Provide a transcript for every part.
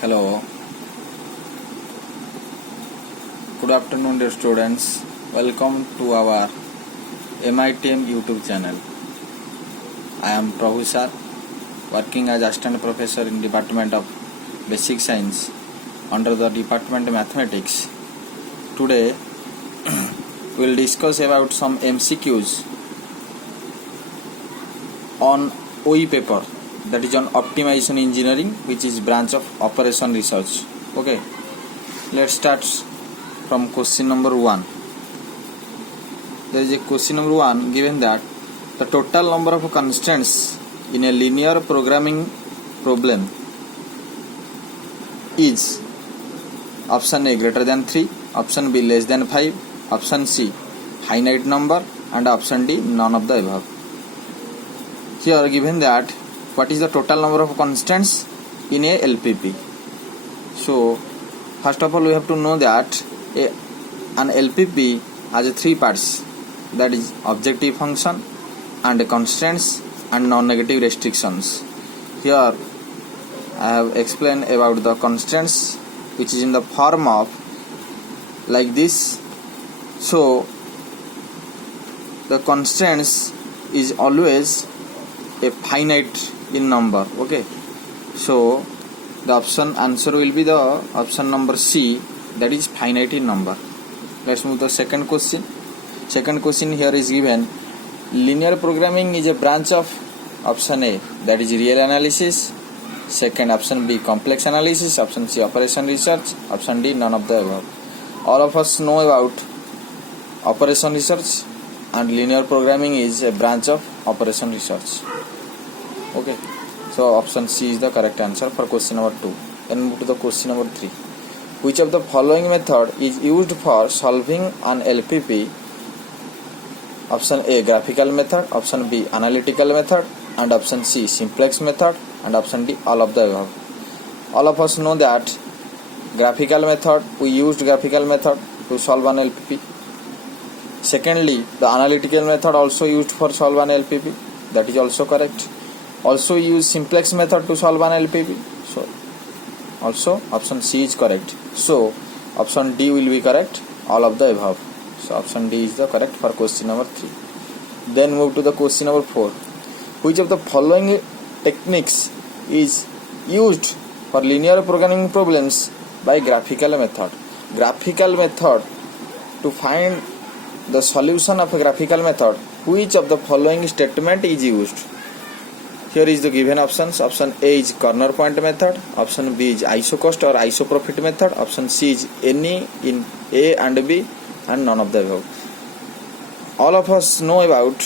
Hello, good afternoon dear students. Welcome to our MITM YouTube channel. I am Prabhu Sir, working as assistant professor in Department of Basic Science under the Department of Mathematics. Today we will discuss about some MCQs on OE paper, that is on optimization engineering, which is branch of operation research. Okay, let's start from question number 1. There is a question number 1 given that the total number of constants in a linear programming problem is option A greater than 3, option B less than 5, option C finite number, and option D none of the above. Here given that what is the total number of constants in a LPP. So first of all we have to know that an LPP has 3 parts, that is objective function and constants and non-negative restrictions. Here I have explained about the constants, which is in the form of like this. So the constants is always a finite in number. Okay, so the option answer will be the option number C, that is finite in number. Let's move to the second question. Second question here is given linear programming is a branch of option A, that is real analysis, second option B complex analysis, option C operation research, option D none of the above. All of us know about operation research, and linear programming is a branch of operation research. Okay, so option C is the correct answer for question number 2. Then move to the question number 3. Which of the following method is used for solving an LPP? Option A graphical method, option B analytical method, and option C simplex method, and option D all of the above. All of us know that graphical method, we used graphical method to solve an LPP. Secondly, the analytical method also used for solve an LPP, that is also correct. Also use simplex method to solve an LPP, so also option C is correct. So option D will be correct, all of the above. So option D is the correct for question number 3. Then move to the question number 4. Which of the following techniques is used for linear programming problems by graphical method? Graphical method, to find the solution of a graphical method, which of the following statement is used? Here is the given options. Option A is corner point method, option B is isocost or isoprofit method, option C is any in A and B, and none of the above. All of us know about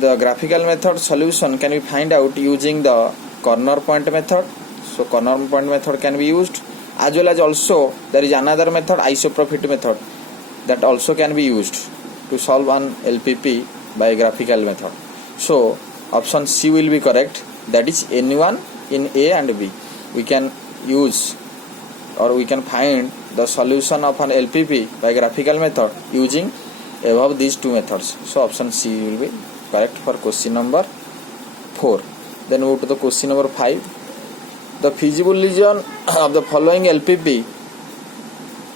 the graphical method solution can be find out using the corner point method. So corner point method can be used, as well as also there is another method, isoprofit method, that also can be used to solve an LPP by graphical method. So option C will be correct, that is anyone in A and B. We can use or we can find the solution of an LPP by graphical method using above these 2 methods. So option C will be correct for question number 4. Then move to the question number 5. The feasible region of the following LPP,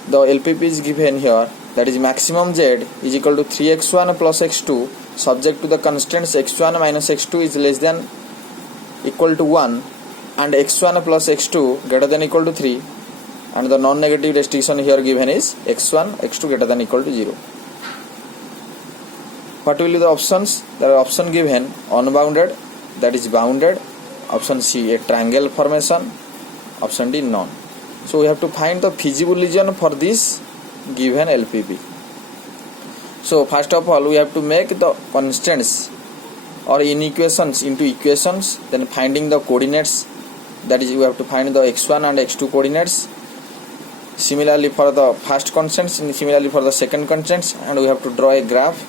the LPP is given here, that is maximum Z is equal to 3x1 plus x2 subject to the constants x1 minus x2 is less than equal to 1 and x1 plus x2 greater than equal to 3, and the non-negative restriction here given is x1 x2 greater than equal to 0. What will be the options? There are option given unbounded, that is bounded, option C a triangle formation, option D none. So we have to find the feasible region for this given LPP. So first of all we have to make the constants or inequations into equations, then finding the coordinates, that is we have to find the x1 and x2 coordinates. Similarly for the first constants and similarly for the second constants, and we have to draw a graph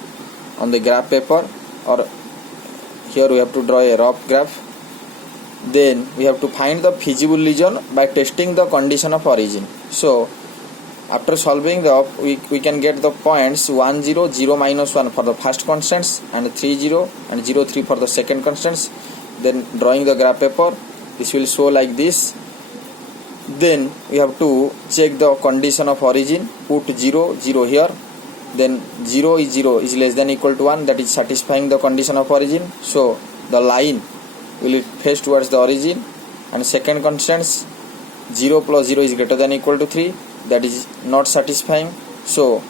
on the graph paper, or here we have to draw a rough graph. Then we have to find the feasible region by testing the condition of origin. So after solving we can get the points 1 0 0 minus 1 for the first constants and 3 0 and 0 3 for the second constants. Then drawing the graph paper, this will show like this. then we have to check the condition of origin. Put 0 0 here, then 0 is less than equal to 1, that is satisfying the condition of origin, so the line will face towards the origin. And second constants, 0 plus 0 is greater than equal to 3, that is not satisfying, so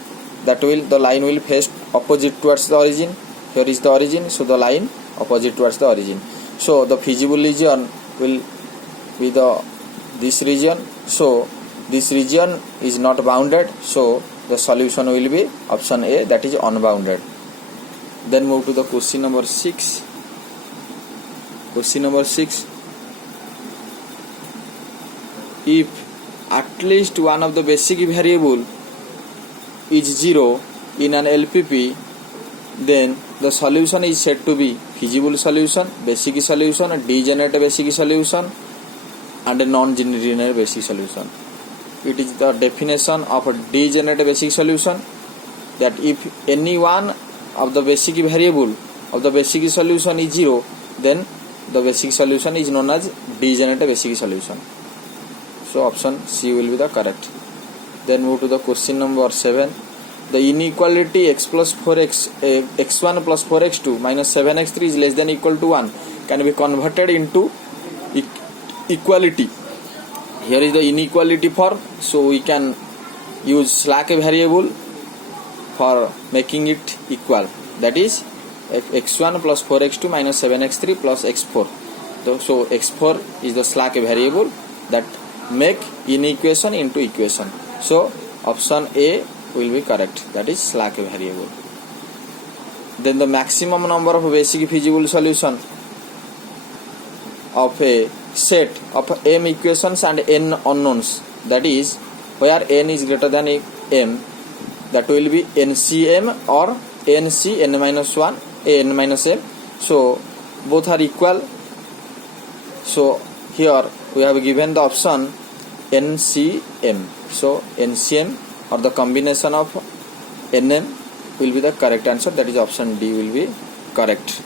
the line will face opposite towards the origin. Here is the origin, so the line opposite towards the origin, so the feasible region will be this region. So this region is not bounded, so the solution will be option A, that is unbounded. Then move to the question number 6. Question number 6, if at least one of the basic variable is 0 in an LPP, then the solution is said to be feasible solution, basic solution, degenerate basic solution, and a non-degenerate basic solution. It is the definition of a degenerate basic solution, that if any one of the basic variable of the basic solution is 0, then the basic solution is known as degenerate basic solution. So option C will be the correct. Then move to the question number 7. The inequality x plus 4x x1 plus 4x2 minus 7x3 is less than equal to 1 can be converted into equality. Here is the inequality form, so we can use slack variable for making it equal, that is x1 plus 4x2 minus 7x3 plus x4. So x4 is the slack variable that make inequation into equation. So option A will be correct, that is slack variable. Then the maximum number of basic feasible solution of a set of m equations and n unknowns, that is where n is greater than m, that will be NCM or NC n minus 1 n minus m. So both are equal, so here we have given the option NCM. So NCM or the combination of NM will be the correct answer, that is option D will be correct.